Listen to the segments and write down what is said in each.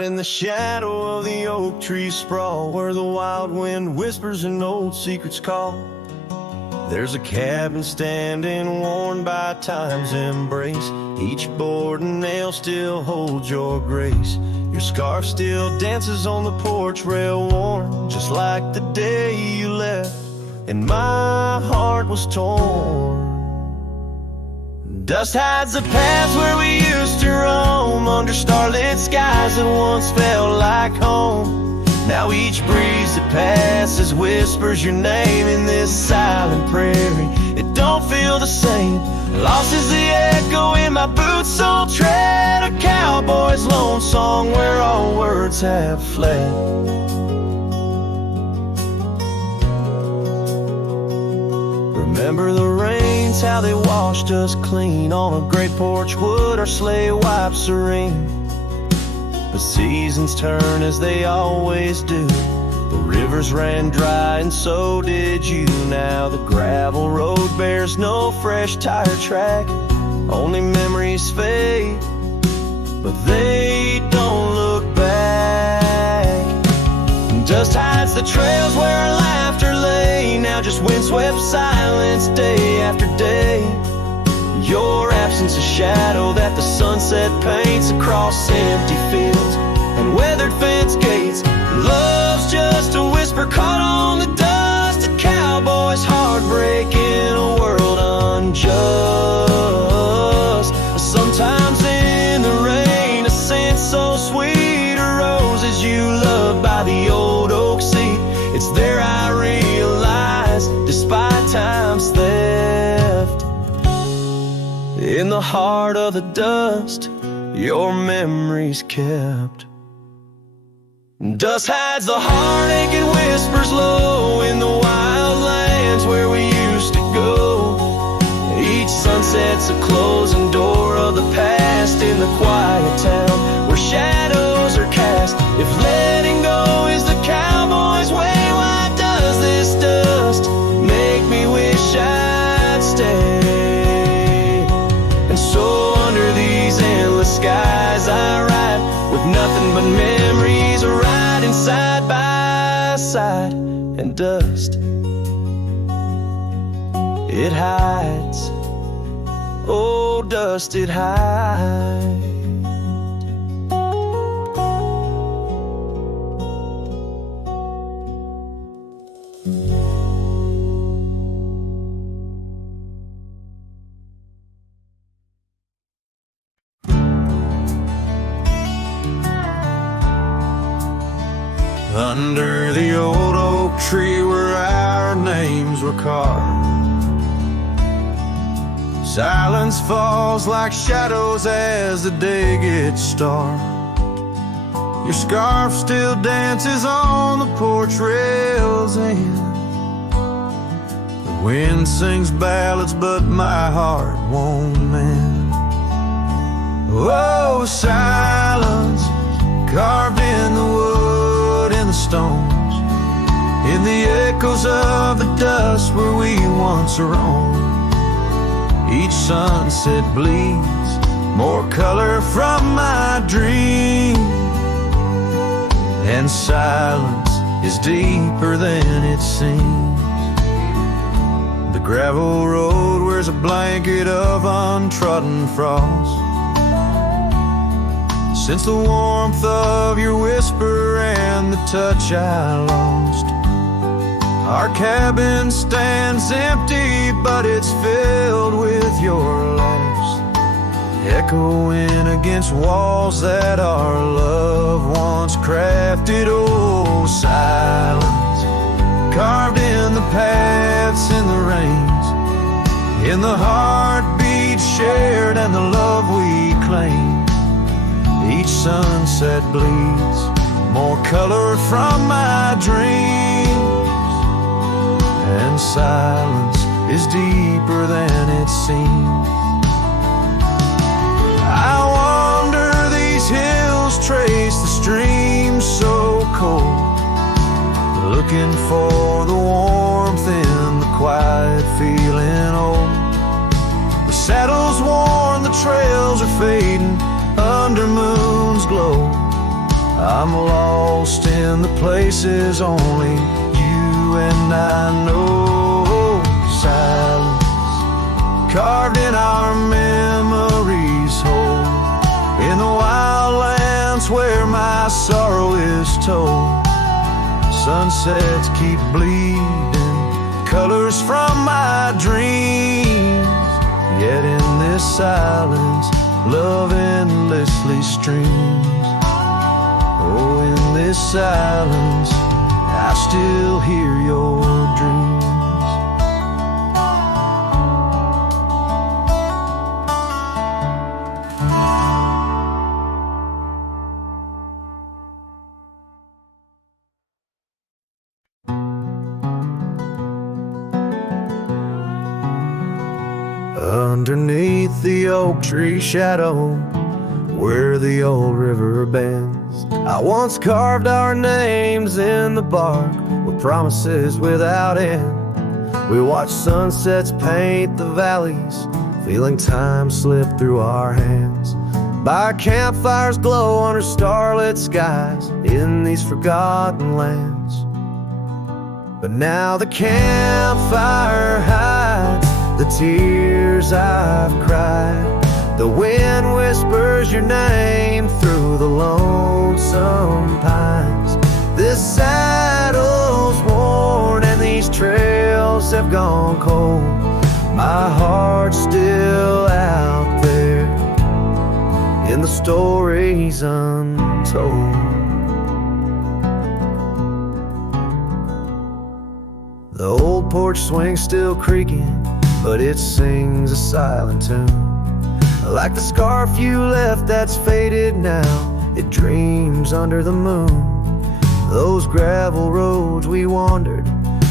Out in the shadow of the oak tree sprawl, where the wild wind whispers and old secrets call, there's a cabin standing worn by time's embrace. Each board and nail still holds your grace. Your scarf still dances on the porch rail worn, just like the day you left, and my heart was torn. Dust hides the paths where we used to roam, under starlit skies that once felt like home. Now each breeze that passes whispers your name in this silent prairie. It don't feel the same. Lost is the echo in my boots, so tread a cowboy's lone song where all words have fled. Remember the rains, how they washed us clean. On a great porch wood our sleigh wipes serene. The seasons turn as they always do. The rivers ran dry and so did you. Now the gravel road bears no fresh tire track. Only memories fade, but they don't look back. Dust hides the trails where our laughter lay. Now just windswept silence day after day. Your absence a shadow that the sunset paints across empty fields and weathered fence gates. Love's just a whisper caught on the dust. A cowboy's heartbreak in a world unjust. Sometimes in the rain, a scent so sweet, a roses you loved by the old oak seat. It's there I realize, despite time's theft, in the heart of the dust, your memory's kept. Dust hides the heartache and whispers low in the wild lands where we used to go. Each sunset's a closing door of the past in the quiet town where shadows are cast. If letting go is the cowboy's way, why does this dust make me wish I'd stay? And so under these endless skies I ride, with nothing but memories riding side by side. And dust, it hides, oh dust, it hides. Under the old oak tree where our names were carved, silence falls like shadows as the day gets dark. Your scarf still dances on the porch rails and the wind sings ballads, but my heart won't mend. Oh, silence carved in the wood and the stones, in the echoes of the dust where we once roamed. Each sunset bleeds more color from my dream, and silence is deeper than it seems. The gravel road wears a blanket of untrodden frost since the warmth of your whisper and the touch I lost. Our cabin stands empty, but it's filled with your laughs, echoing against walls that our love once crafted. Oh, silence carved in the paths, in the rains, in the heartbeat shared and the love we claim. Each sunset bleeds more color from my dreams, and silence is deeper than it seems. I wander these hills, trace the streams so cold, looking for the warmth in the quiet, feeling old. The saddle's worn, the trails are fading under moon's glow. I'm lost in the places only you and I know. Silence carved in our memories whole, in the wildlands where my sorrow is told. Sunsets keep bleeding colors from my dreams, yet in this silence love endlessly streams. Oh, in this silence I still hear your dreams. Underneath the oak tree shadow, where the old river bends, I once carved our names in the bark with promises without end. We watched sunsets paint the valleys, feeling time slip through our hands. By campfires glow under starlit skies in these forgotten lands. But now the campfire hides the tears I've cried. The wind whispers your name through the lonesome pines. This saddle's worn and these trails have gone cold. My heart's still out there in the stories untold. The old porch swing's still creaking, but it sings a silent tune. Like the scarf you left that's faded now, it dreams under the moon. Those gravel roads we wandered,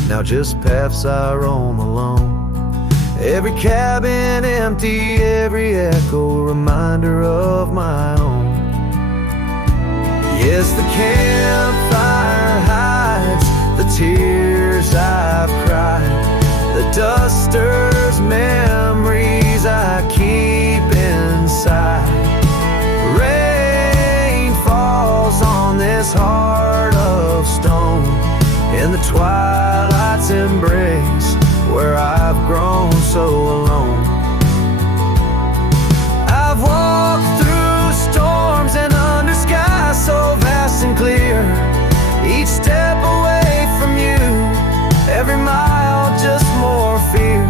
now just paths I roam alone. Every cabin empty, every echo reminder of my own. Yes, the campfire hides the tears I've cried, the duster's memories I keep inside. Rain falls on this heart of stone, in the twilight's embrace where I've grown so alone. I've walked through storms and under skies so vast and clear, each step away from you, every mile just more fear.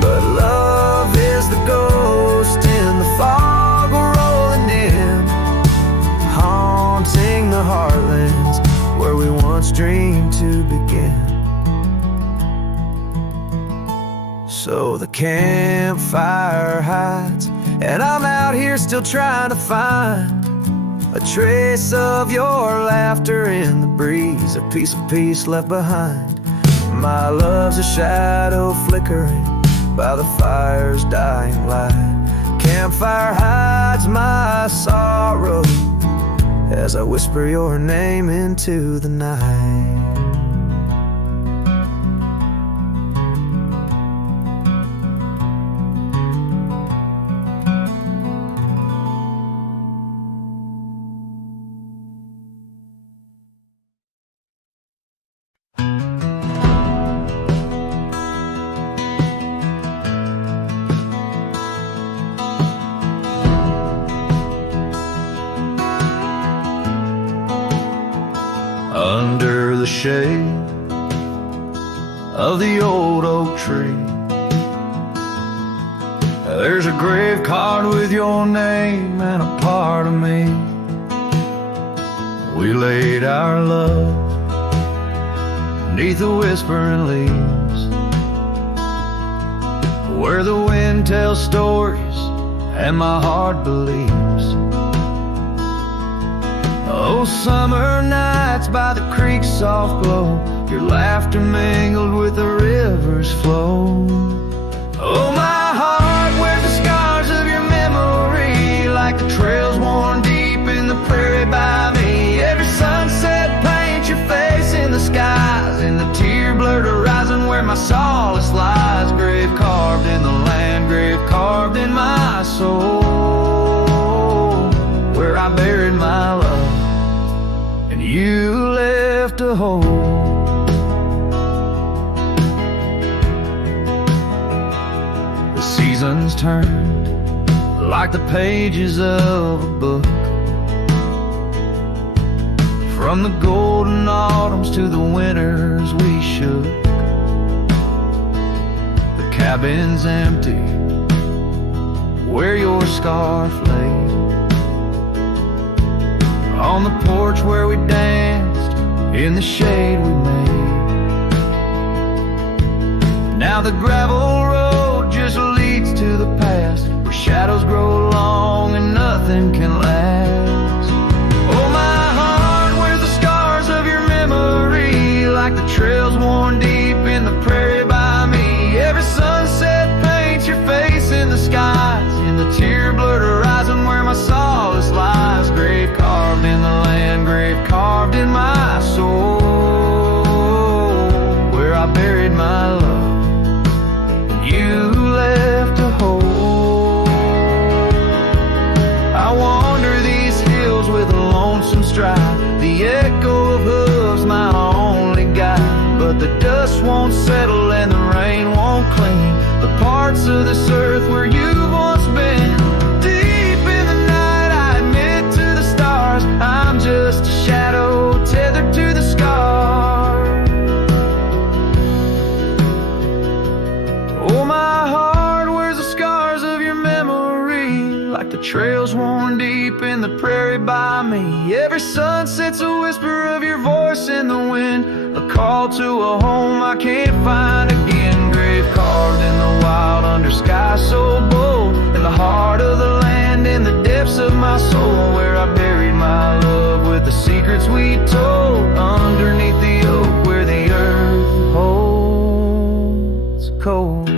But love is the ghost in the fog rolling in, haunting the heartlands where we once dreamed to begin. So the campfire hides, and I'm out here still trying to find a trace of your laughter in the breeze, a piece of peace left behind. My love's a shadow flickering by the fire's dying light. Campfire hides my sorrow as I whisper your name into the night. Under the shade of the old oak tree, there's a grave card with your name and a part of me. We laid our love beneath the whispering leaves, where the wind tells stories and my heart believes. Oh, summer nights by the creek's soft glow, your laughter mingled with the river's flow. Oh, my heart wears the scars of your memory, like the trails worn deep in the prairie by me. Every sunset paints your face in the skies, in the tear-blurred horizon where my solace lies. Grave carved in the land, grave carved in my soul, where I buried my love left to hold. The seasons turned like the pages of a book, from the golden autumns to the winters we shook. The cabin's empty where your scarf lay, on the porch where we danced in the shade we made. Now the gravel road just leads to the past, where shadows grow long and nothing can last. Oh my heart, where's the scars of your memory, like the trails worn deep in the prairie by me. Every sunset paints your face in the skies, in the tear-blurred horizon where my solace lies. Grave carved in the land, grave carved in my soul, where I buried my love and you left to hold. I wander these hills with a lonesome stride, the echo of hooves my only guide. But the dust won't settle and the rain won't clean the parts of this earth where you've once been. Deep in the night I admit to the stars, I'm just a shadow tethered to the scar. Oh my heart, where's the scars of your memory, like the trails worn deep in the prairie by me. Every sunset's a whisper of your voice in the wind, a call to a home I can't find again. Grave carved in the wild under sky so bold, in the heart of the land, in the depths of my soul, where I buried my love with the secrets we told, underneath the oak where the earth holds cold.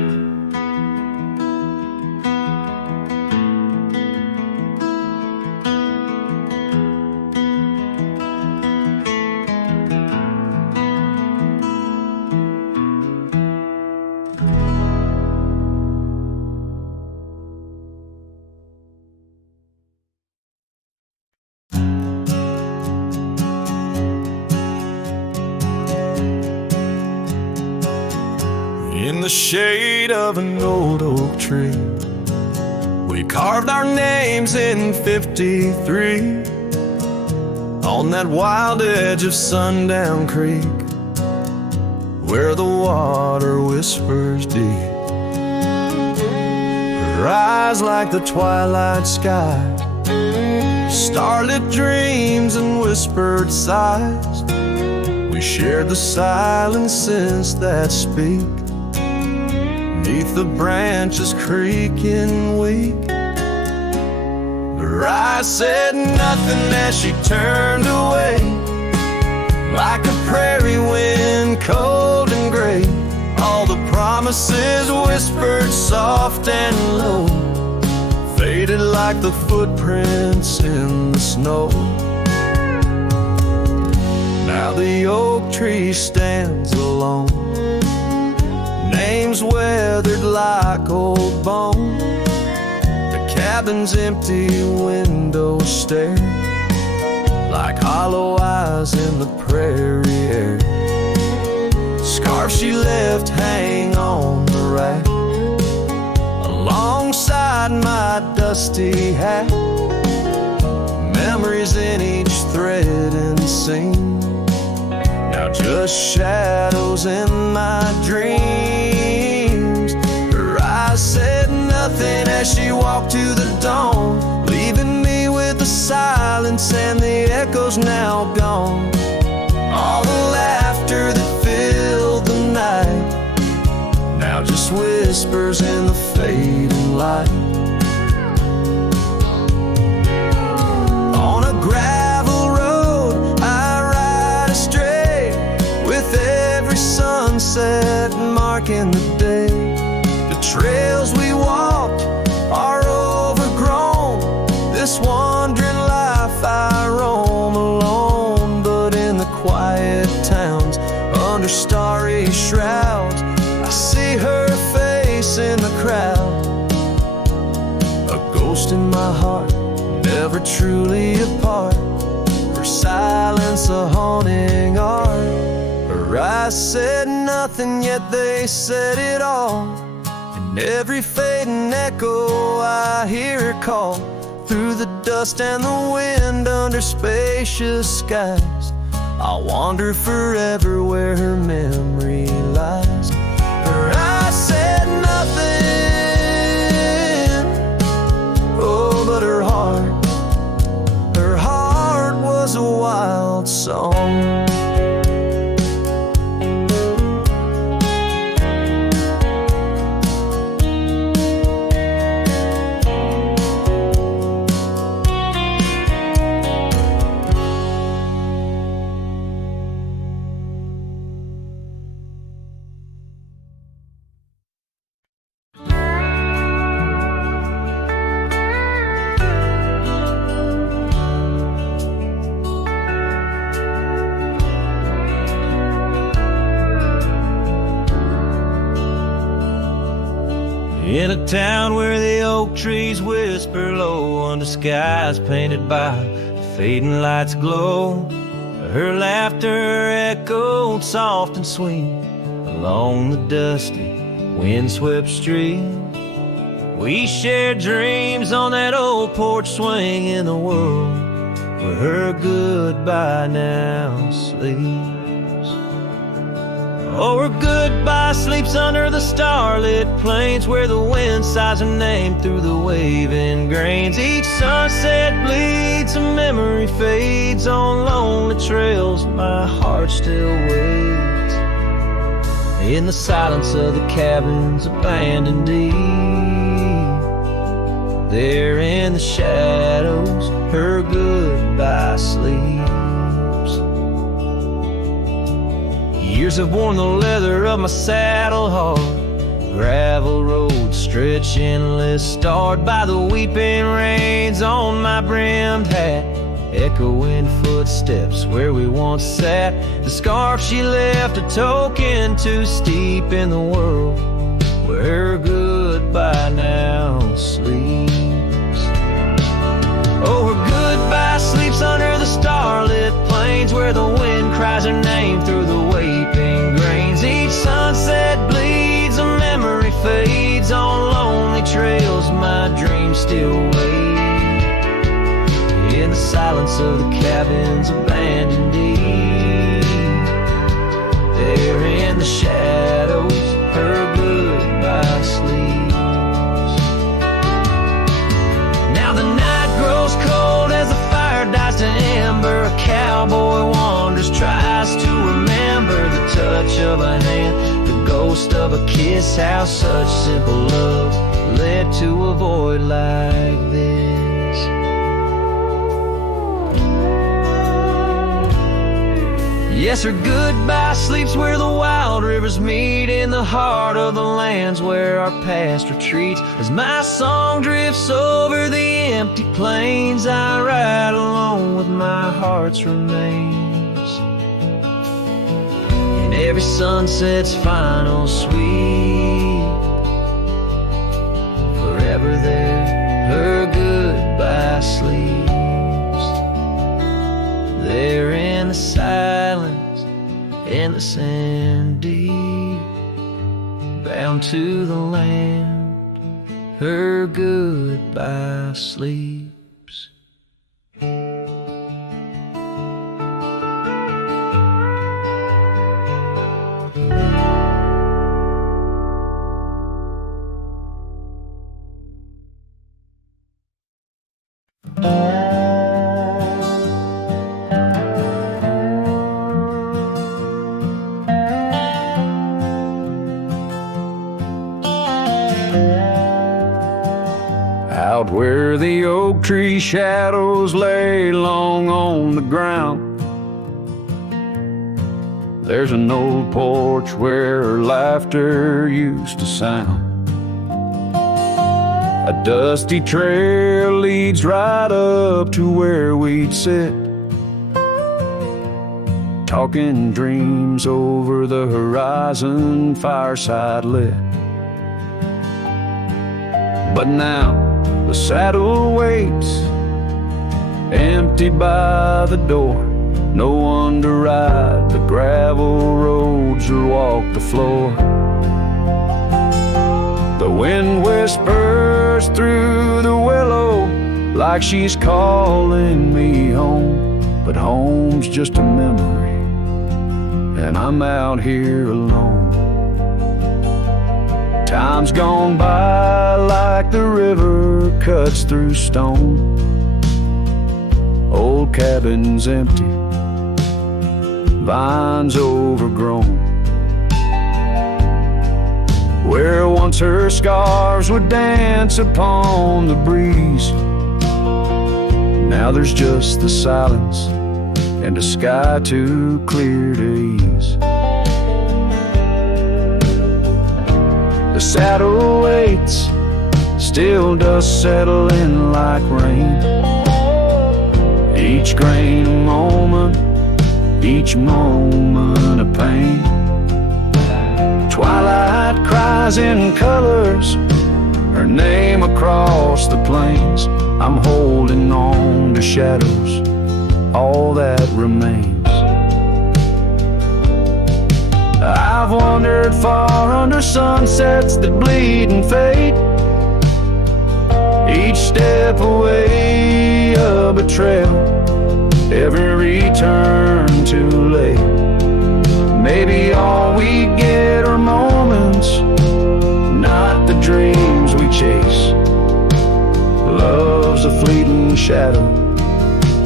In the shade of an old oak tree, we carved our names in 53, on that wild edge of Sundown Creek, where the water whispers deep. Her eyes like the twilight sky, starlit dreams and whispered sighs. We shared the silences that speak, beneath the branches creaking weak. Her eyes said nothing as she turned away, like a prairie wind, cold and gray. All the promises whispered soft and low, faded like the footprints in the snow. Now the oak tree stands alone, names weathered like old bone. The cabin's empty windows stare like hollow eyes in the prairie air. Scarf she left hang on the rack, alongside my dusty hat. Memories in each thread and seam, now just shadows in my dreams. Her eyes said nothing as she walked to the dawn, leaving me with the silence and the echoes now gone. All the laughter that filled the night, now just whispers in the fading light. On a gravel road I ride astray, with every sunset marking the day. The trails we walked are overgrown, this wandering life I roam alone. But in the quiet towns, under starry shrouds, I see her face in the crowd, a ghost in my heart, never truly apart, her silence a haunting art. eyes said nothing, yet they said it all. In every fading echo I hear her call, through the dust and the wind, under spacious skies. I'll wander forever where her memory lies. Her eyes said nothing, oh, but her heart was a wild song. In a town where the oak trees whisper low, under skies painted by fading lights glow, her laughter echoed soft and sweet along the dusty, windswept street. We shared dreams on that old porch swing in a world where her goodbye now sleeps. Oh, her goodbye sleeps under the starlit plains, where the wind sighs her name through the waving grains. Each sunset bleeds, a memory fades on lonely trails. My heart still waits in the silence of the cabins abandoned deep. There in the shadows, her goodbye sleeps. Years have worn the leather of my saddle hard, gravel roads stretch endless, starred by the weeping rains on my brimmed hat, echoing footsteps where we once sat. The scarf she left, a token too steep in the world where her goodbye now sleeps. Oh, her goodbye sleeps under the starlit plains, where the wind cries her name through the waving grains. Each sunset bleeds, a memory fades on lonely trails. My dreams still wait in the silence of the cabins abandoned deep. There in the shadows, her goodbye sleeps. Now the night grows cold as the fire dies to ember. A cowboy wanders, tries to remember the touch of a hand, the ghost of a kiss, how such simple love led to a void like this. Yes, her goodbye sleeps where the wild rivers meet, in the heart of the lands where our past retreats. As my song drifts over the empty plains, I ride alone with my heart's remains. In every sunset's final sweep, forever there, her goodbye sleeps. There in the silence, endless and deep, bound to the land, her goodbye sleeps. Out where the oak tree shadows lay long on the ground, there's an old porch where her laughter used to sound. A dusty trail leads right up to where we'd sit, talking dreams over the horizon, fireside lit. But now the saddle waits, empty by the door. No one to ride the gravel road walk the floor. The wind whispers through the willow like she's calling me home, but home's just a memory, and I'm out here alone. Time's gone by like the river cuts through stone. Old cabin's empty, vines overgrown. Where once her scarves would dance upon the breeze, now there's just the silence and a sky too clear to ease. The saddle waits, still dust settle in like rain. Each grain a moment, each moment a pain. Twilight cries in colors, her name across the plains. I'm holding on to shadows, all that remains. I've wandered far under sunsets that bleed and fade. Each step away a betrayal, every return too late. Maybe all we get are moments, not the dreams we chase. Love's a fleeting shadow,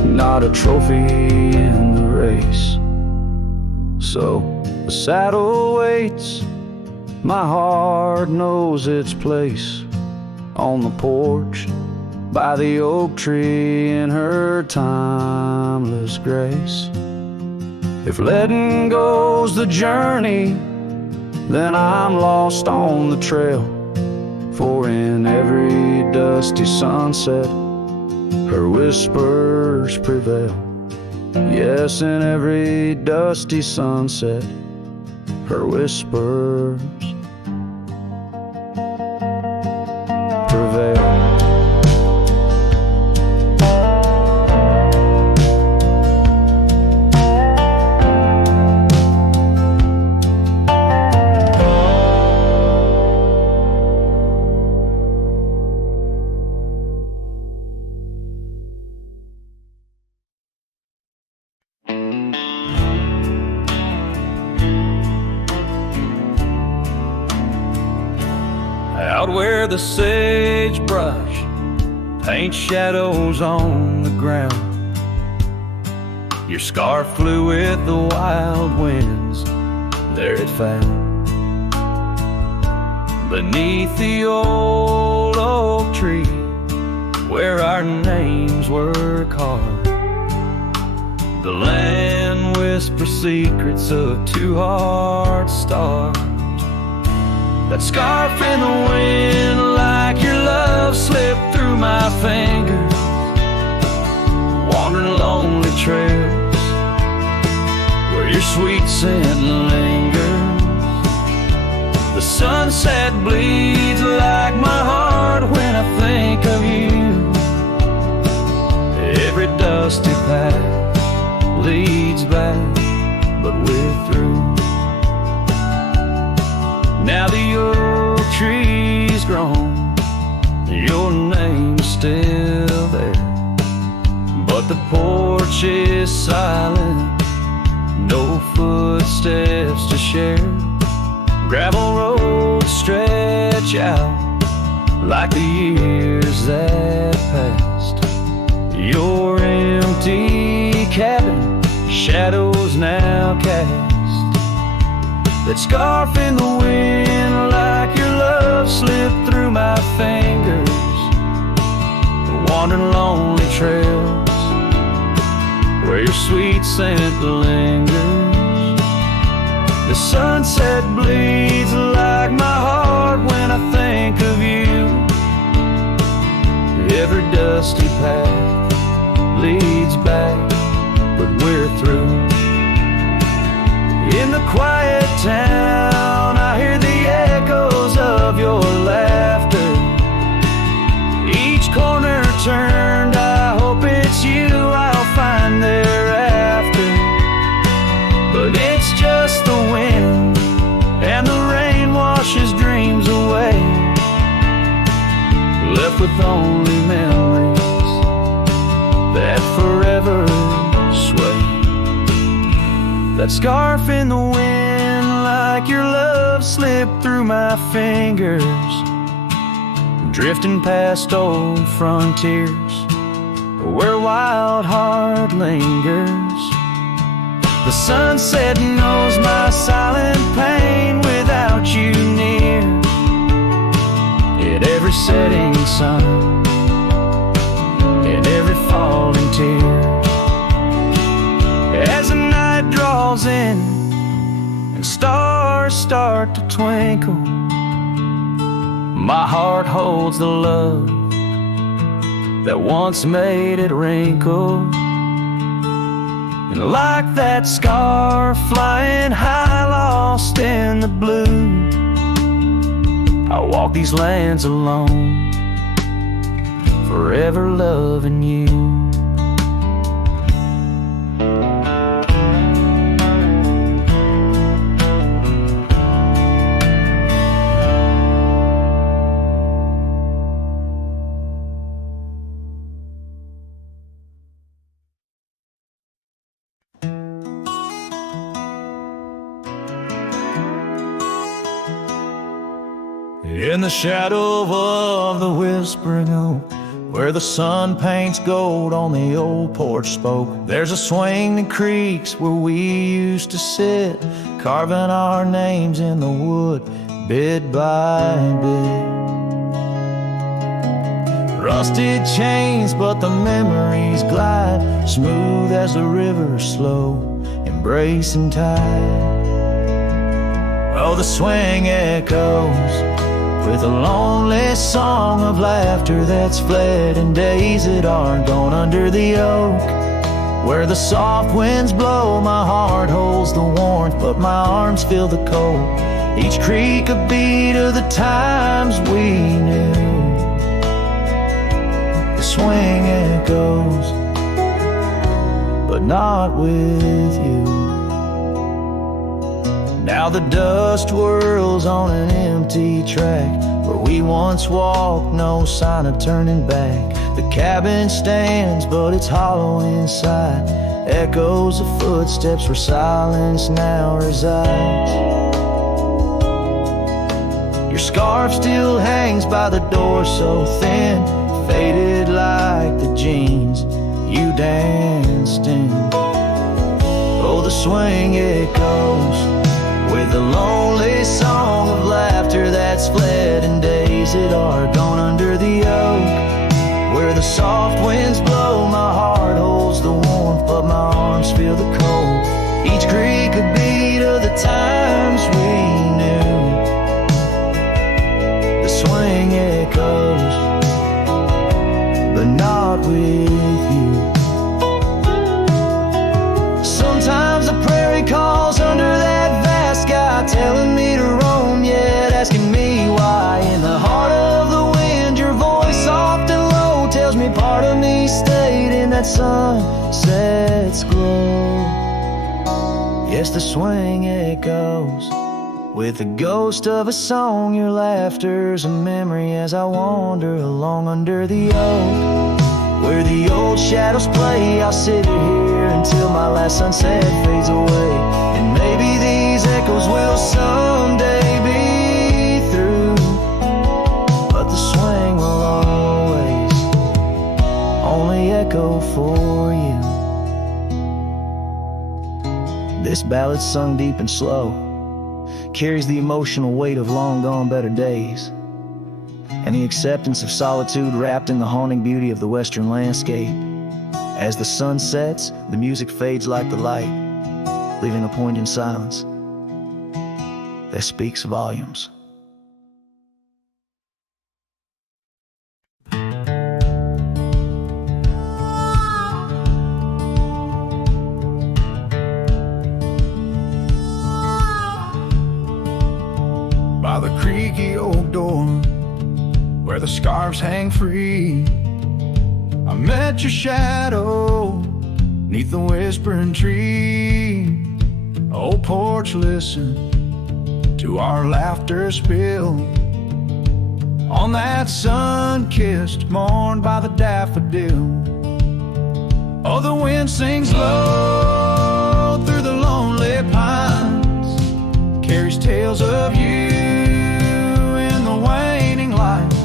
not a trophy in the race. So the saddle waits, my heart knows its place on the porch by the oak tree in her timeless grace. If letting go's the journey, then I'm lost on the trail. For in every dusty sunset, her whispers prevail. Yes, in every dusty sunset, her whispers prevail. Out where the sagebrush paints shadows on the ground, your scarf flew with the wild winds, there it found. Beneath the old oak tree, where our names were carved, the land whispers secrets of two hearts starved. That scarf in the wind, like your love, slipped through my fingers, wandering lonely trails where your sweet scent lingers. The sunset bleeds like my heart when I think of you. Every dusty path leads back, but we're through. Now the oak tree's grown, your name's still there, but the porch is silent, no footsteps to share. Gravel roads stretch out like the years that passed. Your empty cabin, shadows now cast. That scarf in the wind, like your love, slipped through my fingers, wandering lonely trails where your sweet scent lingers. The sunset bleeds like my heart when I think of you. Every dusty path leads back, but we're through. In the quiet town, I hear the echoes of your laughter. Each corner turned, I hope it's you I'll find thereafter. But it's just the wind with only memories that forever sway. That scarf in the wind, like your love slipped through my fingers, drifting past old frontiers where wild heart lingers. The sunset knows my silent pain without you near. At every setting sun, at every falling tear, as the night draws in and stars start to twinkle, my heart holds the love that once made it wrinkle. And like that scar flying high, lost in the blue, I walk these lands alone, forever loving you. In the shadow of the whispering oak, where the sun paints gold on the old porch spoke, there's a swing that creaks where we used to sit, carving our names in the wood, bit by bit. Rusted chains, but the memories glide, smooth as the river, slow, embracing tide. Oh, the swing echoes with a lonely song of laughter that's fled, and days that aren't gone under the oak, where the soft winds blow. My heart holds the warmth, but my arms feel the cold. Each creak a beat of the times we knew. The swing echoes, but not with you. Now the dust whirls on an empty track, where we once walked, no sign of turning back. The cabin stands, but it's hollow inside, echoes of footsteps where silence now resides. Your scarf still hangs by the door, so thin, faded like the jeans you danced in. Oh, the swing echoes with a lonely song of laughter that's fled, and days that are gone under the oak, where the soft winds blow. My heart holds the warmth, but my arms feel the cold. Each creak a beat of the times we knew. The swing echoes, but not with you. Sometimes the prairie calls under that vast sky, telling me to roam, yet asking me why. In the heart of the wind, your voice soft and low tells me part of me stayed in that sunset's glow. Yes, the swing echoes with the ghost of a song. Your laughter's a memory as I wander along under the oak, where the old shadows play. I'll sit here until my last sunset fades away, and maybe these echoes will someday be through, but the swing will always only echo for you. This ballad's sung deep and slow, carries the emotional weight of long gone better days, and the acceptance of solitude wrapped in the haunting beauty of the western landscape. As the sun sets, the music fades like the light, leaving a poignant silence that speaks volumes. By the creaky oak door, where the scarves hang free, I met your shadow neath the whispering tree. Old porch, listen to our laughter spill on that sun-kissed morn by the daffodil. Oh, the wind sings low through the lonely pines, carries tales of you in the waning lights.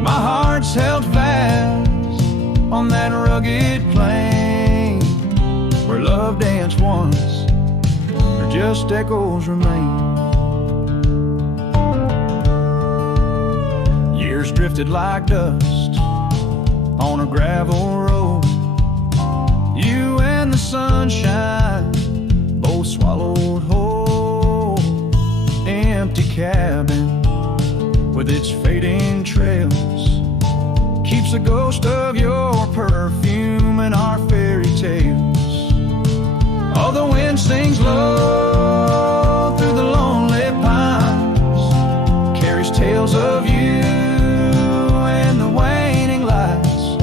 My heart's held fast on that rugged plain where love danced once, or just echoes remain. Years drifted like dust on a gravel road. You and the sunshine both swallowed whole. Empty cabin with its fading trails keeps the ghost of your perfume in our fairy tales. Oh, the wind sings low through the lonely pines, carries tales of you in the waning lights.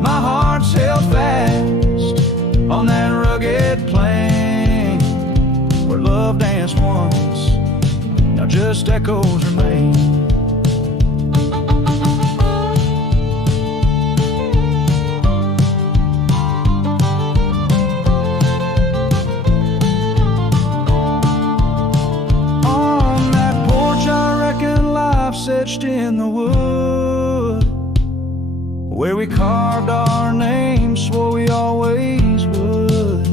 My heart's held fast on that rugged plain where love danced once, now just echoes remain. Etched in the wood where we carved our names, swore we always would.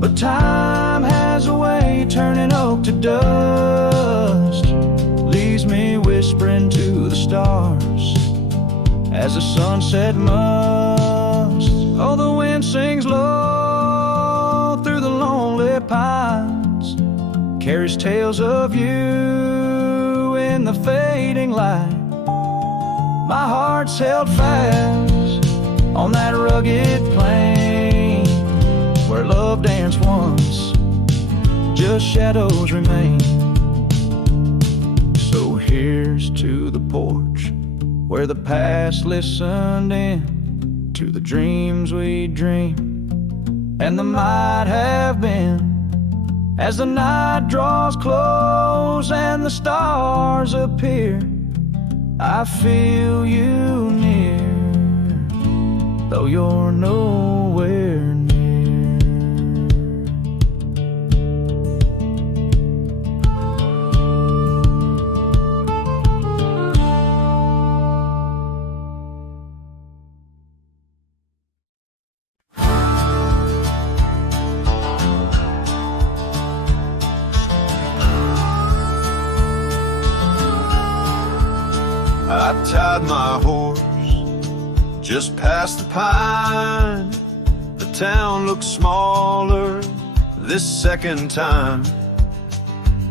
But time has a way turning oak to dust, leaves me whispering to the stars as the sunset must. Oh, the wind sings low through the lonely pines, carries tales of you in the fading light. My heart's held fast on that rugged plain where love danced once, just shadows remain. So here's to the porch where the past listened in to the dreams we dreamed and the might have been. As the night draws close and the stars appear, I feel you near, though you're nowhere near. I tied my horse just past the pine. The town looks smaller this second time.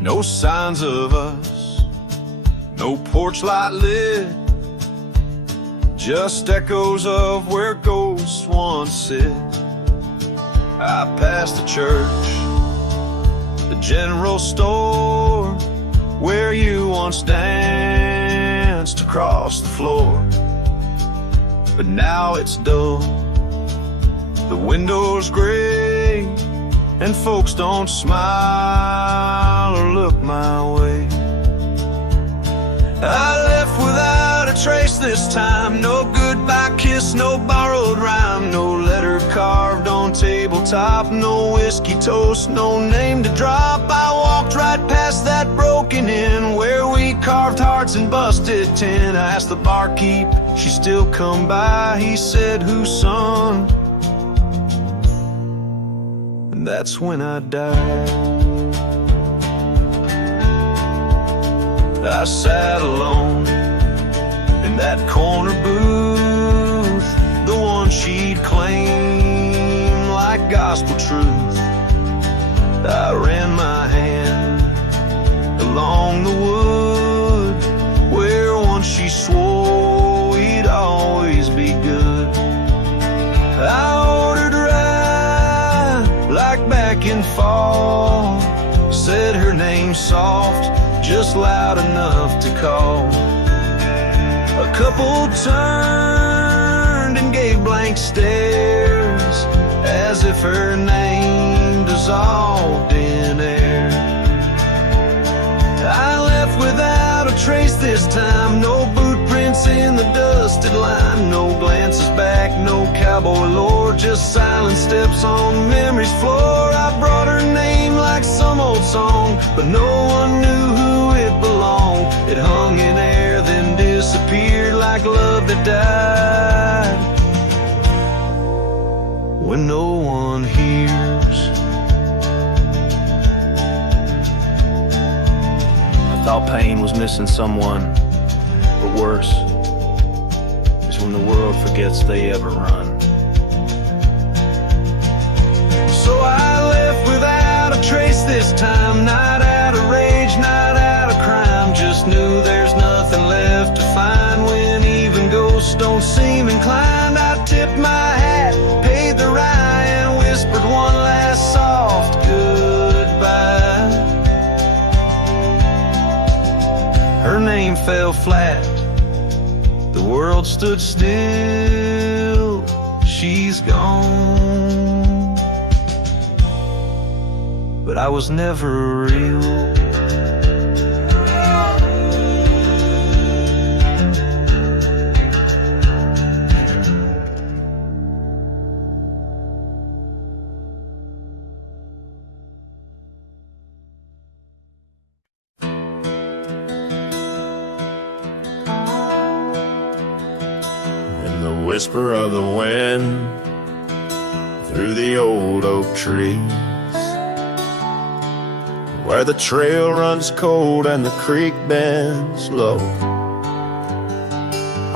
No signs of us, no porch light lit, just echoes of where ghosts once sit. I passed the church, the general store, where you once danced across the floor. But now it's dull, the windows gray, and folks don't smile or look my way. I left without a trace this time, no goodbye kiss, no borrowed rhyme, no letter carved on tabletop, no whiskey toast, no name to drop. I walked right past that broken inn where we carved hearts and busted tin. I asked the barkeep, she still come by, he said, whose son? And that's when I died. I sat alone in that corner booth, the one she'd claim like gospel truth. I ran my hand along the wood where once she swore we'd always be good. I ordered rye like back in fall, said her name soft, just loud enough to call. A couple turned and gave blank stares as if her name dissolved in air. I left without a trace this time. No boot prints in the dusted line, no glances back, no cowboy lore, just silent steps on memory's floor. I brought her name like some old song, but no one knew who it belonged. It hung in air, then disappeared like love that died when no one hears. I thought pain was missing someone, but worse is when the world forgets they ever run. So I left without a trace this time, not out of rage, not out of crime. Just knew there's nothing left to find when even ghosts don't seem inclined. I tipped my hat, paid the rye, and whispered one last soft goodbye. Her name fell flat, the world stood still, she's gone. But I was never real. Whisper of the wind through the old oak trees, where the trail runs cold and the creek bends low.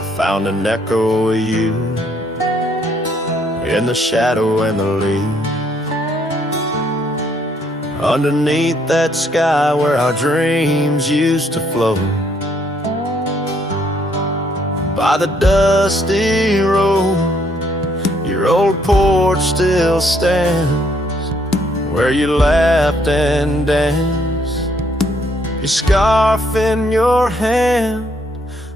I found an echo of you in the shadow and the leaves, underneath that sky where our dreams used to float. By the dusty road, your old porch still stands, where you laughed and danced, your scarf in your hand.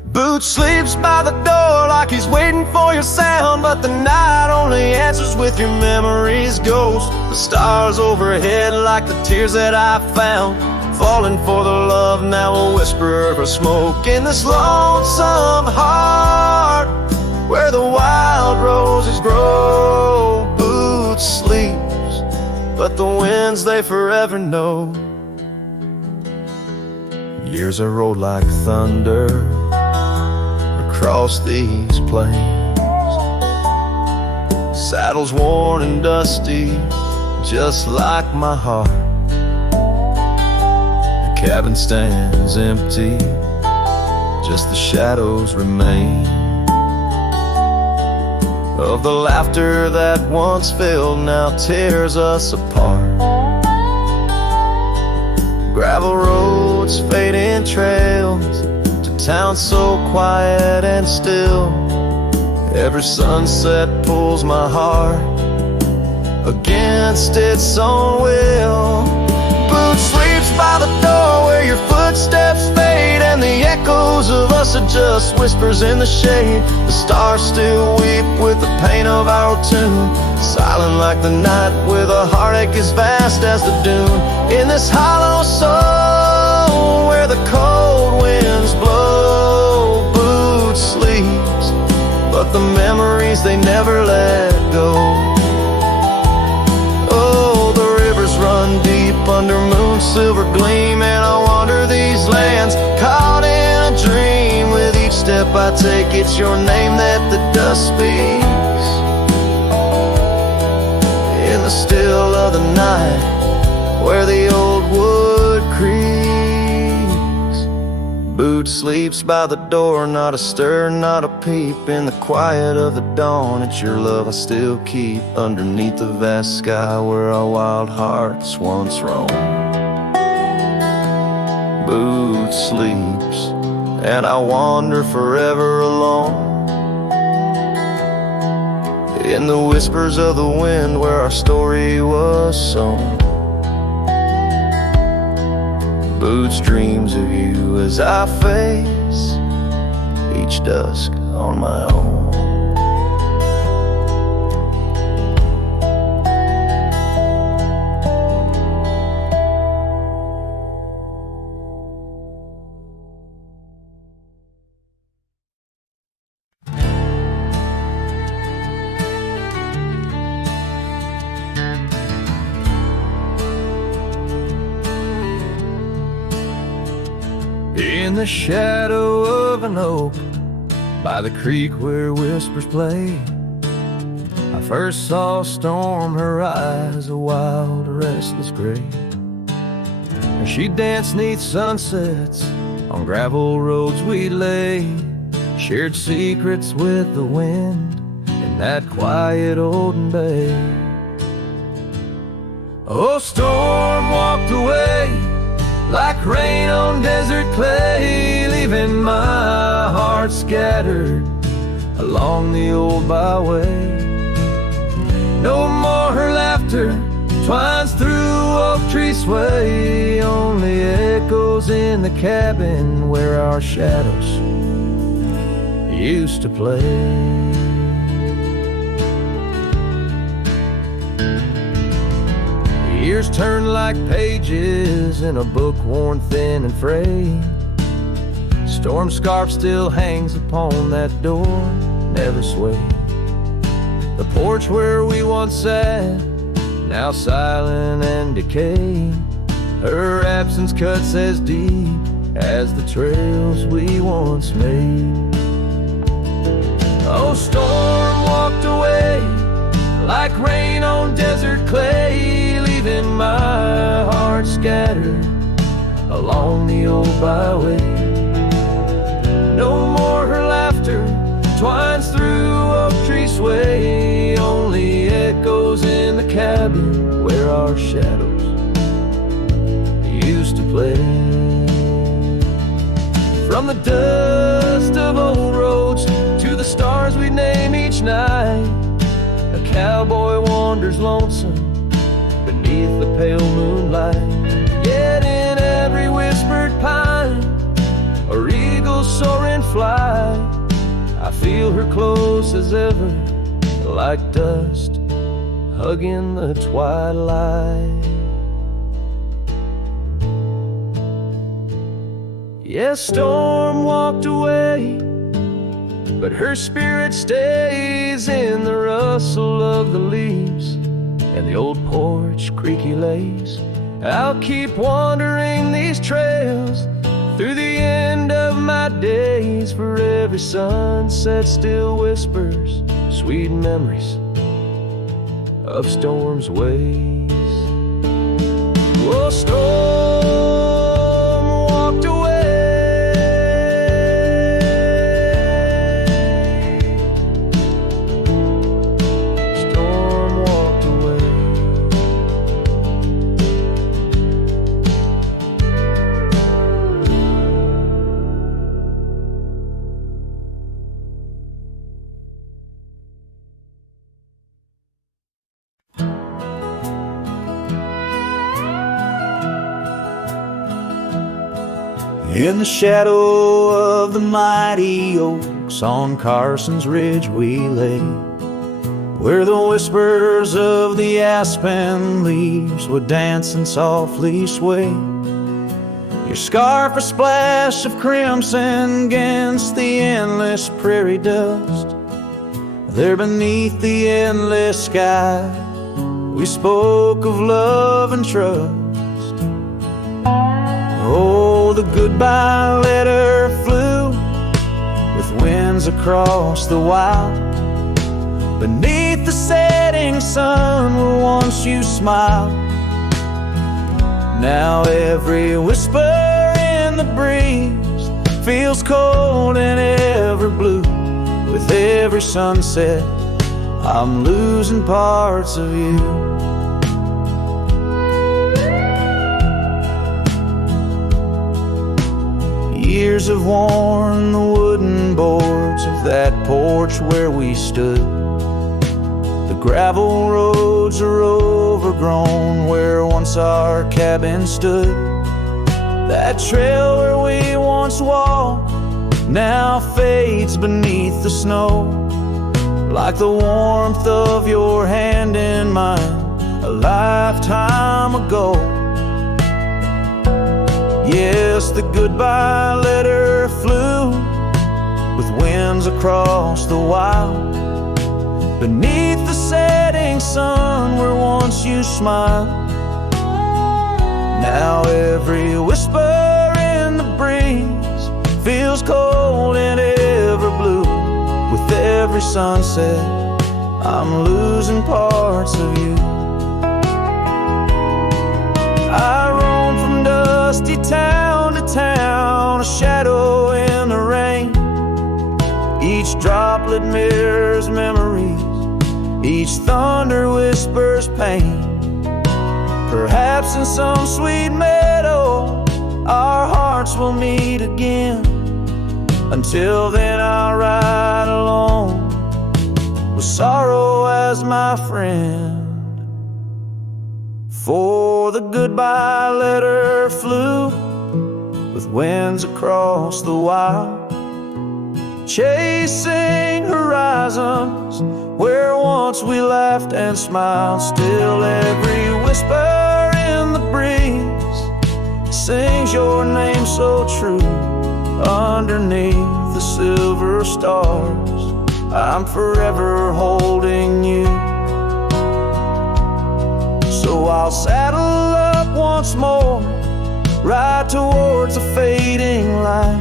Boots sleeps by the door like he's waiting for your sound, but the night only answers with your memory's ghost. The stars overhead like the tears that I found, falling for the love, now a whisper of smoke in this lonesome heart, where the wild roses grow. Boots sleeps, but the winds they forever know. Years are rolled like thunder across these plains, saddles worn and dusty, just like my heart. Cabin stands empty, just the shadows remain of the laughter that once filled, now tears us apart. Gravel roads, fading trails, to towns so quiet and still. Every sunset pulls my heart against its own will. Boots sleeps by the door where your footsteps fade, and the echoes of us are just whispers in the shade. The stars still weep with the pain of our tune, silent like the night with a heartache as vast as the dune. In this hollow soul where the cold winds blow, Boots sleeps, but the memories they never let go. Run deep under moon's silver gleam, and I wander these lands caught in a dream. With each step I take, it's your name that the dust speaks in the still of the night, where the old wood creaks. Boots sleeps by the door, not a stir, not a peep. In the quiet of the dawn, it's your love I still keep, underneath the vast sky where our wild hearts once roamed. Boots sleeps, and I wander forever alone, in the whispers of the wind where our story was sown. Boots dreams of you as I face each dusk on my own. In the shadow of an oak by the creek where whispers play, I first saw Storm, her eyes a wild, restless gray. And she danced 'neath sunsets on gravel roads we lay, shared secrets with the wind in that quiet olden bay. Oh, Storm walked away like rain on desert clay, leaving my heart scattered along the old byway. No more her laughter twines through oak tree sway, only echoes in the cabin where our shadows used to play. Years turn like pages in a book worn thin and frayed. Storm scarf still hangs upon that door, never swayed. The porch where we once sat, now silent and decayed. Her absence cuts as deep as the trails we once made. Oh, Storm walked away like rain on desert clay, leaving my heart scattered along the old byway. No more her laughter twines through oak tree sway, only echoes in the cabin where our shadows used to play. From the dust of old roads to the stars we name each night, a cowboy wanders lonesome beneath the pale moonlight. Yet in every whispered pine or eagle soaring fly, I feel her close as ever, like dust hugging the twilight. Yes, Storm walked away, but her spirit stays in the rustle of the leaves and the old porch creaky lays. I'll keep wandering these trails through the end of my days, for every sunset still whispers sweet memories of Storm's ways. Oh, Storm walked away. Storm walked away. In the shadow of the mighty oaks on Carson's Ridge we lay, where the whispers of the aspen leaves would dance and softly sway. Your scarf a splash of crimson against the endless prairie dust. There beneath the endless sky we spoke of love and trust. Oh, the goodbye letter flew with winds across the wild. Beneath the setting sun where once you smiled. Now every whisper in the breeze feels cold and ever blue. With every sunset I'm losing parts of you. Years have worn the wooden boards of that porch where we stood. The gravel roads are overgrown where once our cabin stood. That trail where we once walked now fades beneath the snow, like the warmth of your hand in mine a lifetime ago. Yes, the goodbye letter flew with winds across the wild. Beneath the setting sun where once you smiled. Now every whisper in the breeze feels cold and ever blue. With every sunset, I'm losing parts of you. I roam from dusty town to town, a shadow in the rain. Each droplet mirrors memories, each thunder whispers pain. Perhaps in some sweet meadow our hearts will meet again. Until then I'll ride alone with sorrow as my friend. For the goodbye letter flew with winds across the wild, chasing horizons where once we laughed and smiled. Still every whisper in the breeze sings your name so true. Underneath the silver stars, I'm forever holding you. So I'll saddle up once more, ride towards a fading light,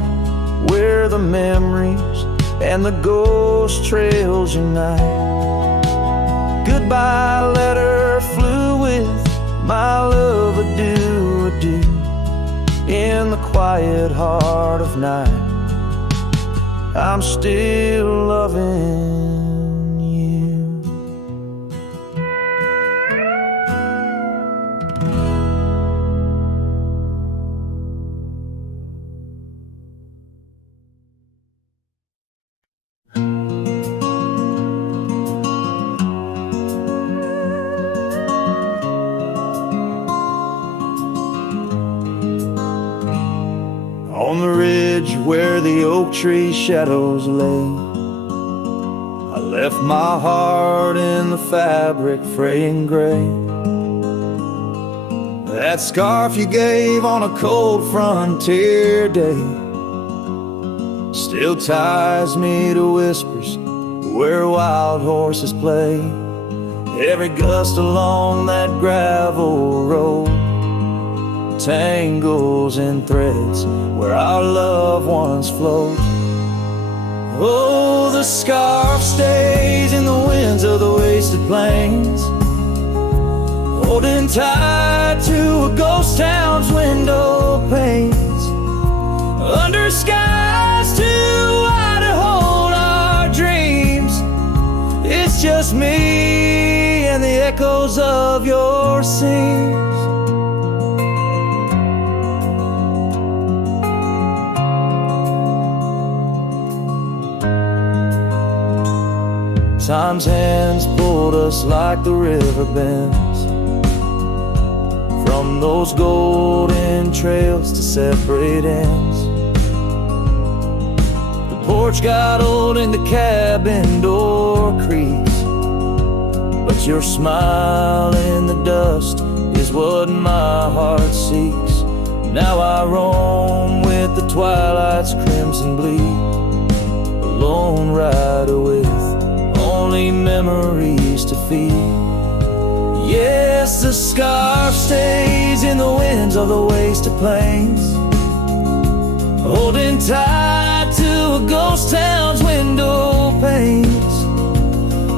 where the memories and the ghost trails unite. Goodbye letter flew with my love, adieu, adieu. In the quiet heart of night, I'm still loving you. On the ridge where the oak tree shadows lay, I left my heart in the fabric fraying gray. That scarf you gave on a cold frontier day still ties me to whispers where wild horses play. Every gust along that gravel road tangles in threads where our love once flowed. Oh, the scarf stays in the winds of the wasted plains, holding tight to a ghost town's window panes. Under skies too wide to hold our dreams, it's just me and the echoes of your scenes. Time's hands pulled us like the river bends, from those golden trails to separate ends. The porch got old and the cabin door creaks, but your smile in the dust is what my heart seeks. Now I roam with the twilight's crimson bleed, a lone rider with only memories to feed. Yes, the scarf stays in the winds of the wasted plains, holding tight to a ghost town's window panes.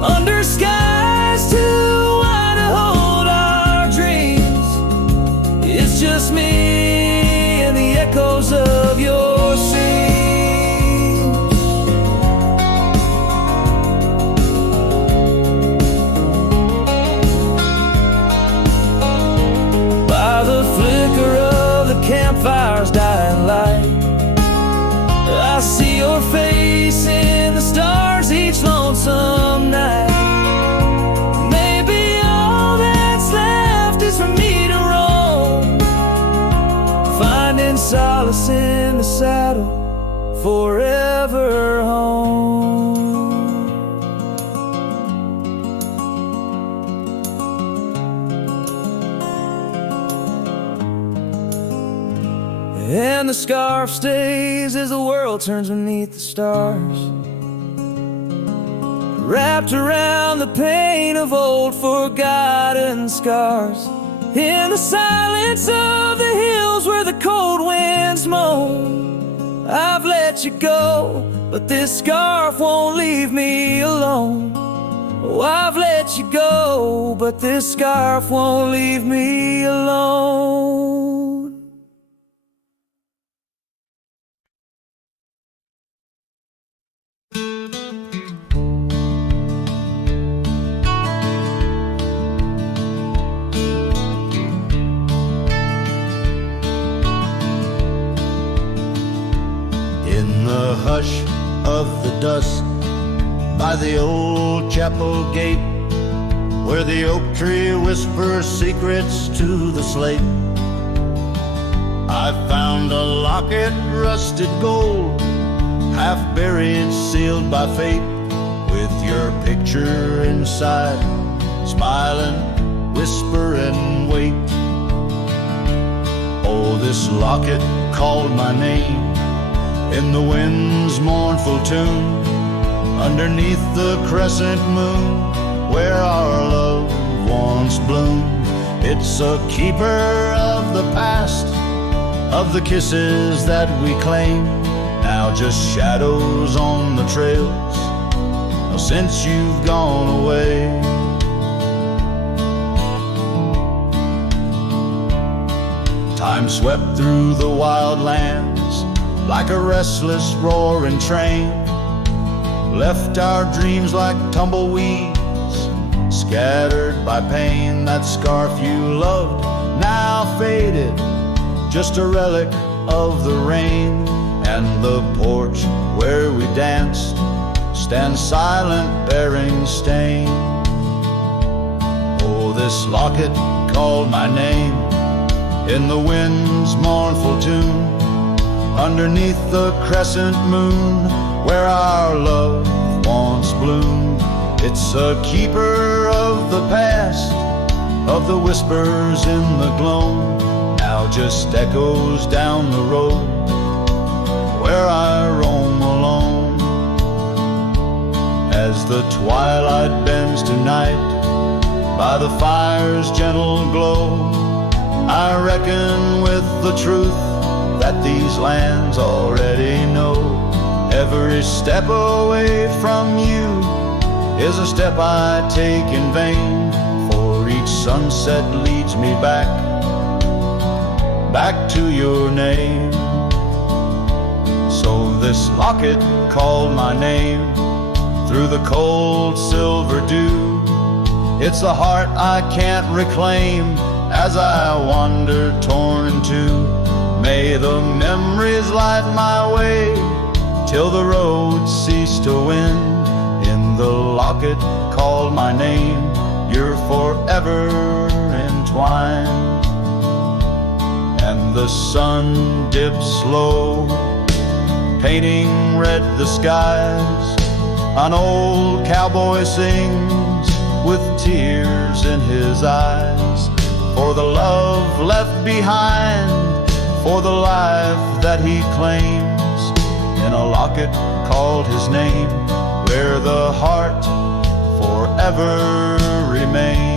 Under skies too wide to hold our dreams, it's just me and the echoes of your scenes. Campfire's dying light, I see your face in the stars each lonesome night. Maybe all that's left is for me to roam, finding solace in the saddle, forever home. And the scarf stays as the world turns beneath the stars, wrapped around the pain of old forgotten scars. In the silence of the hills where the cold winds moan, I've let let you go, but this scarf won't leave me alone. Oh, I've let you go, but this scarf won't leave me alone. In the hush of the dusk, by the old chapel gate, where the oak tree whispers secrets to the slate, I found a locket, rusted gold, half buried, sealed by fate, with your picture inside, smiling, whispering, wait. Oh, this locket called my name in the wind's mournful tune, underneath the crescent moon, where our love once bloomed. It's a keeper of the past, of the kisses that we claim, now just shadows on the trails since you've gone away. Time swept through the wild lands like a restless roaring train, left our dreams like tumbleweeds, scattered by pain. That scarf you loved, now faded, just a relic of the rain. And the porch where we danced stands silent, bearing stain. Oh, this locket called my name in the wind's mournful tune, underneath the crescent moon, where our love once bloomed. It's a keeper of the past, of the whispers in the gloam, now just echoes down the road where I roam alone. As the twilight bends tonight by the fire's gentle glow, I reckon with the truth that these lands already know. Every step away from you is a step I take in vain, for each sunset leads me back to your name. So this locket called my name through the cold silver dew. It's the heart I can't reclaim as I wander torn in two. May the memories light my way till the road cease to wind. In the locket called my name, you're forever entwined. And the sun dips low, painting red the skies. An old cowboy sings with tears in his eyes, for the love left behind, for the life that he claims, in a locket called his name, where the heart forever remains.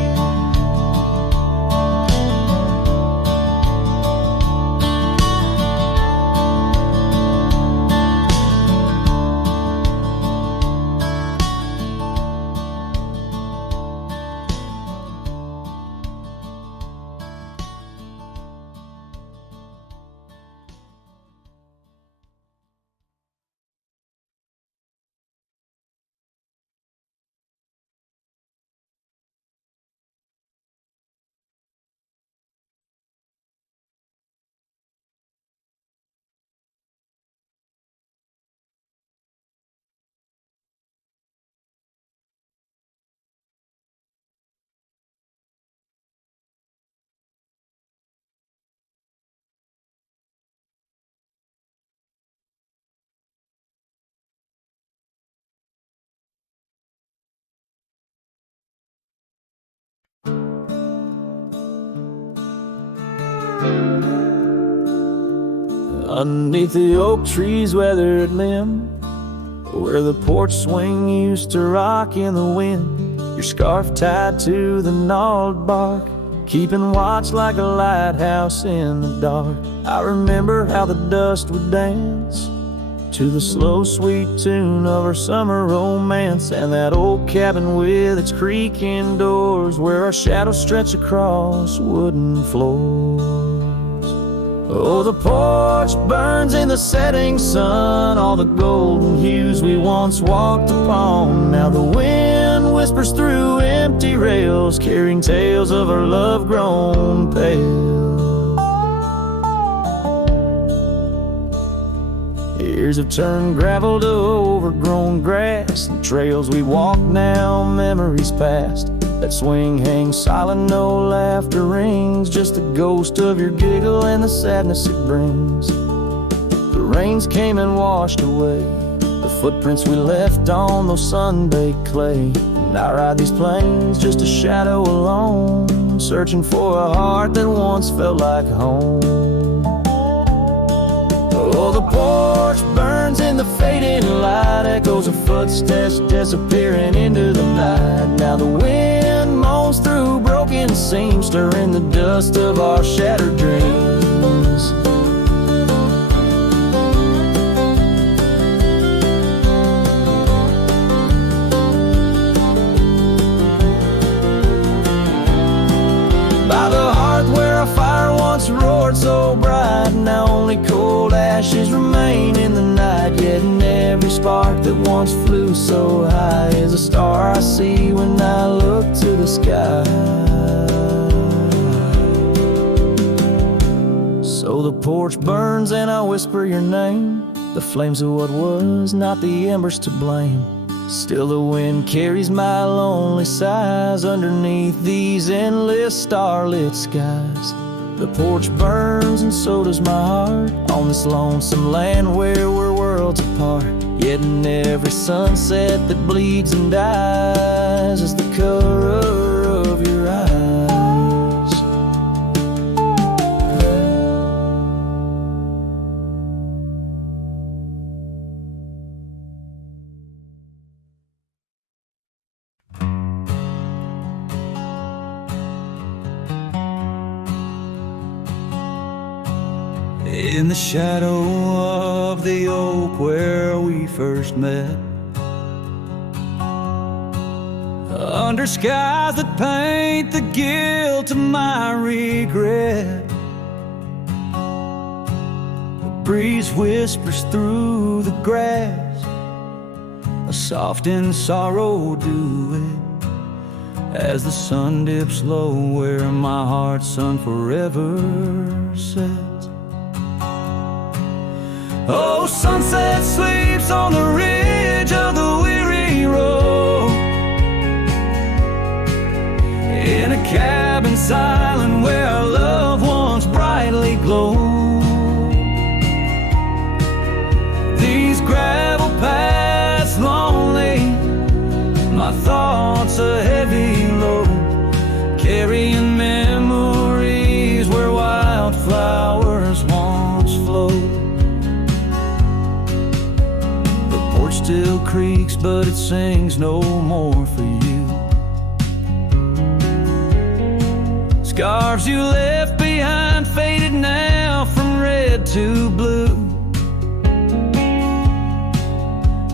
Underneath the oak tree's weathered limb, where the porch swing used to rock in the wind, your scarf tied to the gnarled bark, keeping watch like a lighthouse in the dark. I remember how the dust would dance to the slow, sweet tune of our summer romance, and that old cabin with its creaking doors where our shadows stretch across wooden floors. Oh, the porch burns in the setting sun, all the golden hues we once walked upon. Now the wind whispers through empty rails, carrying tales of our love grown pale. Years have turned gravel to overgrown grass, and trails we walk now, memories past. That swing hangs silent, no laughter rings, just the ghost of your giggle and the sadness it brings. The rains came and washed away the footprints we left on those sun-baked clay. And I ride these plains just a shadow alone, searching for a heart that once felt like home. Oh, the porch burns in the fading light, echoes of footsteps disappearing into the night. Now the wind moans through broken seams, stirring the dust of our shattered dreams. By the hearth where a fire once roared so bright, now only cold ashes remain in the night. Yet in every spark that once flew so high is a star I see when I look to the sky. So the porch burns and I whisper your name, the flames of what was, not the embers to blame. Still the wind carries my lonely sighs underneath these endless starlit skies. The porch burns and so does my heart on this lonesome land where we're worlds apart. Yet in every sunset that bleeds and dies is the color of your eyes. In the shadow of the oak where we first met, under skies that paint the guilt of my regret, the breeze whispers through the grass, a soft and sorrow duet, as the sun dips low where my heart's sun forever sets. Oh, sunset sleeps on the ridge of the weary road, in a cabin silent where our love once brightly glowed. These gravel paths lonely, my thoughts a heavy load, carrying memories where wildflowers once flowed. Still creaks, but it sings no more for you. Scarves you left behind faded now from red to blue.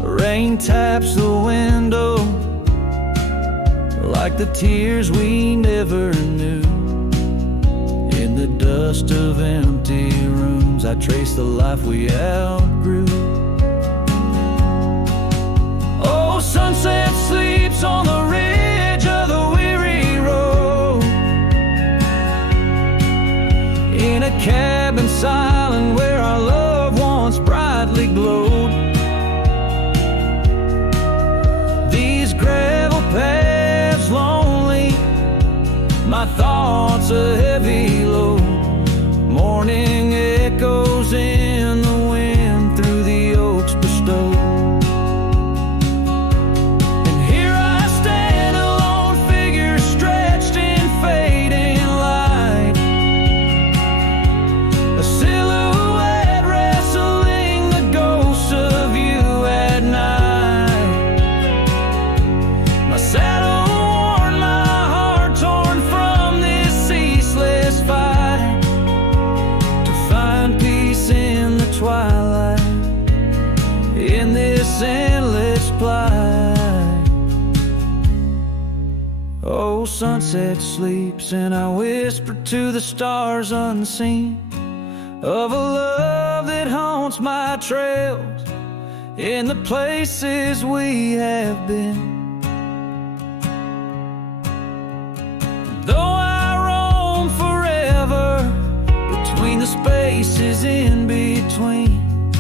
Rain taps the window like the tears we never knew. In the dust of empty rooms I trace the life we outgrew. Sunset sleeps on the ridge of the weary road, in a cabin silent where our love once brightly glowed. These gravel paths lonely, my thoughts a heavy load, morning echoes in the wind through the oaks bestowed. Peace in sunset sleeps and I whisper to the stars unseen of a love that haunts my trails in the places we have been. Though I roam forever between the spaces in between,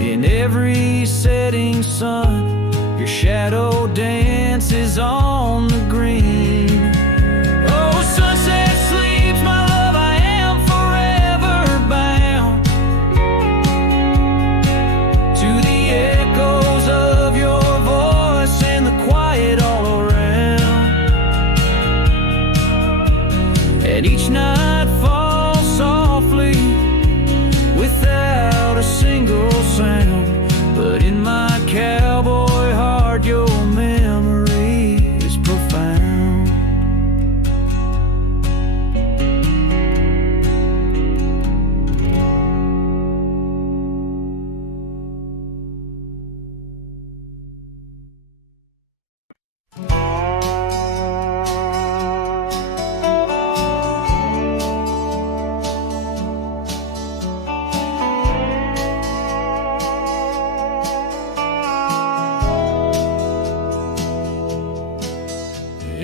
in every setting sun, your shadow dances on the green. Oh, sunset sleeps, my love, I am forever bound to the echoes of your voice and the quiet all around. And each night falls softly without a single sound, but in my cowboy heart your memory is profound.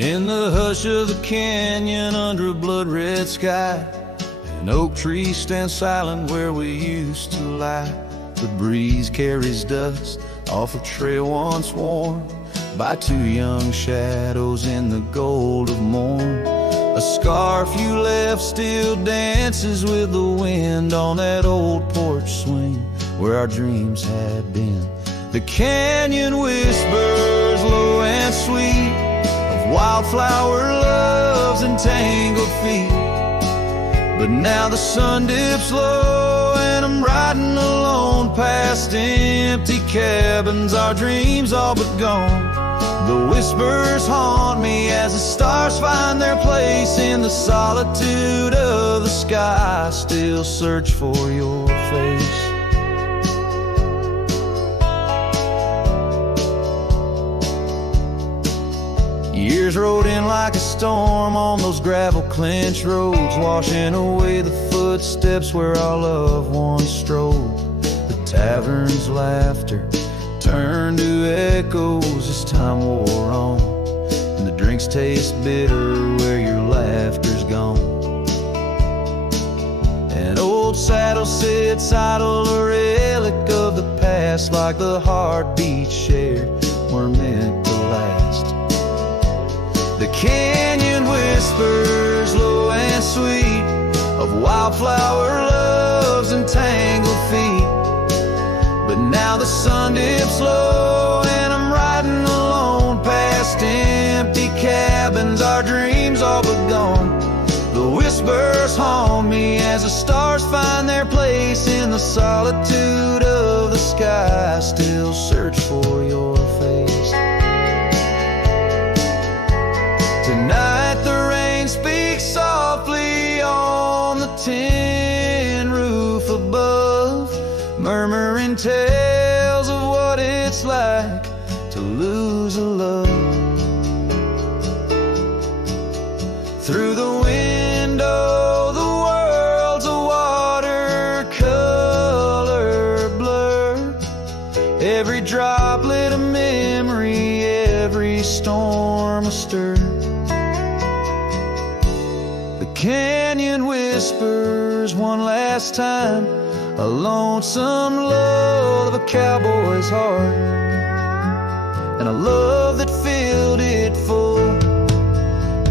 In the hush of the canyon under a blood-red sky, an oak tree stands silent where we used to lie. The breeze carries dust off a trail once worn by two young shadows in the gold of morn. A scarf you left still dances with the wind on that old porch swing where our dreams had been. The canyon whispers low and sweet of wildflower loves and tangled feet. But now the sun dips low and I'm riding alone past empty cabins, our dreams all but gone. The whispers haunt me as the stars find their place in the solitude of the sky. I still search for your face. Years rode in like a storm on those gravel clenched roads, washing away the footsteps where our loved ones strolled. The tavern's laughter turned to echoes as time wore on, and the drinks taste bitter where your laughter's gone. An old saddle sits idle, a relic of the past, like the heartbeat shared were meant to last. The canyon whispers low and sweet of wildflower loves and tangled feet. But now the sun dips low and I'm riding alone past empty cabins, our dreams all but gone. The whispers haunt me as the stars find their place in the solitude of the sky. I still search for your face. Tonight the rain speaks softly on the tin roof above, murmuring tales of what it's like to lose a love. Through the window the world's a watercolor blur, every droplet a memory, every storm a stir. Canyon whispers one last time, a lonesome love of a cowboy's heart, and a love that filled it full.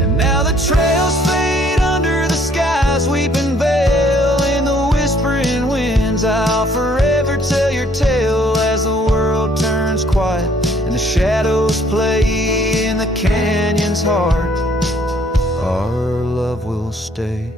And now the trails fade under the sky's weeping veil, in the whispering winds I'll forever tell your tale as the world turns quiet and the shadows play in the canyon's heart. Our love will stay.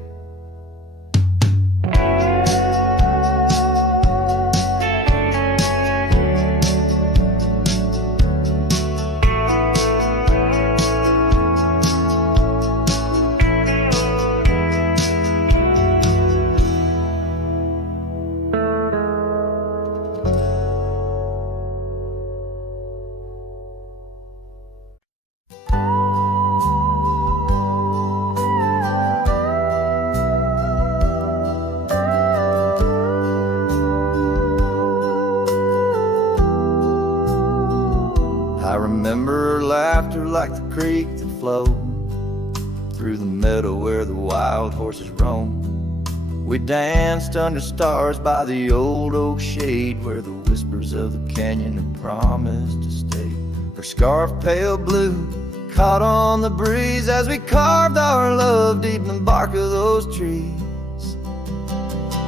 laughter like the creek that flowed through the meadow where the wild horses roam. We danced under stars by the old oak shade where the whispers of the canyon had promised to stay. Her scarf pale blue caught on the breeze as we carved our love deep in the bark of those trees.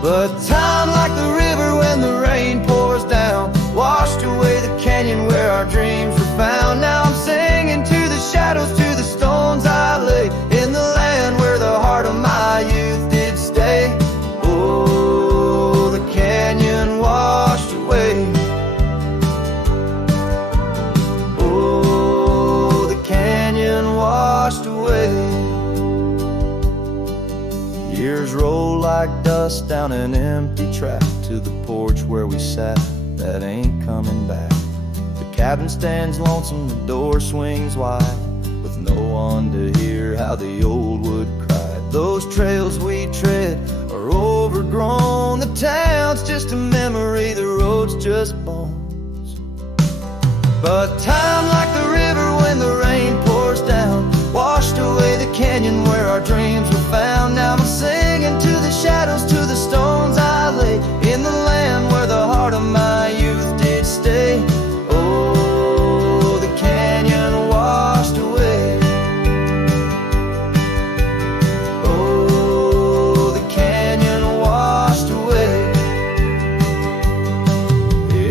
But time, like the river when the rain pours down, washed away the canyon where our dreams were found. Now I'm singing to the shadows, to the stones I lay in the land where the heart of my youth did stay. Oh, the canyon washed away. Oh, the canyon washed away. Years roll like dust down an empty track to the porch where we sat, that ain't coming back. The cabin stands lonesome, the door swings wide, with no one to hear how the old wood cried. Those trails we tread are overgrown, the town's just a memory, the road's just bones. But time, like the river when the rain pours down, washed away the canyon where our dreams were found. Now I'm singing to the shadows, to the stones I lay in the land where the heart of my youth did stay. Oh, the canyon washed away. Oh, the canyon washed away.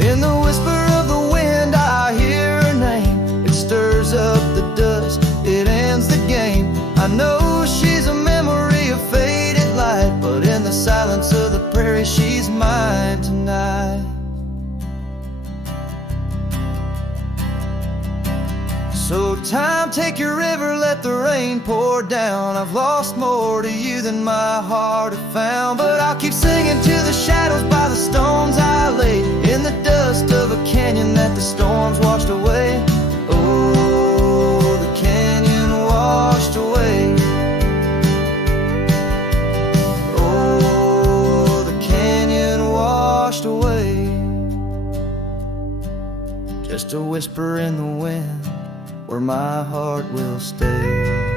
In the whisper of the wind I hear her name. It stirs up the dust, it ends the game. I know she's a memory of faded light, but in the silence of the prairie she's mine tonight. So time, take your river, let the rain pour down. I've lost more to you than my heart had found, but I'll keep singing to the shadows by the stones I laid in the dust of a canyon that the storms washed away. Oh, the canyon washed away. Oh, the canyon washed away. Just a whisper in the wind where my heart will stay.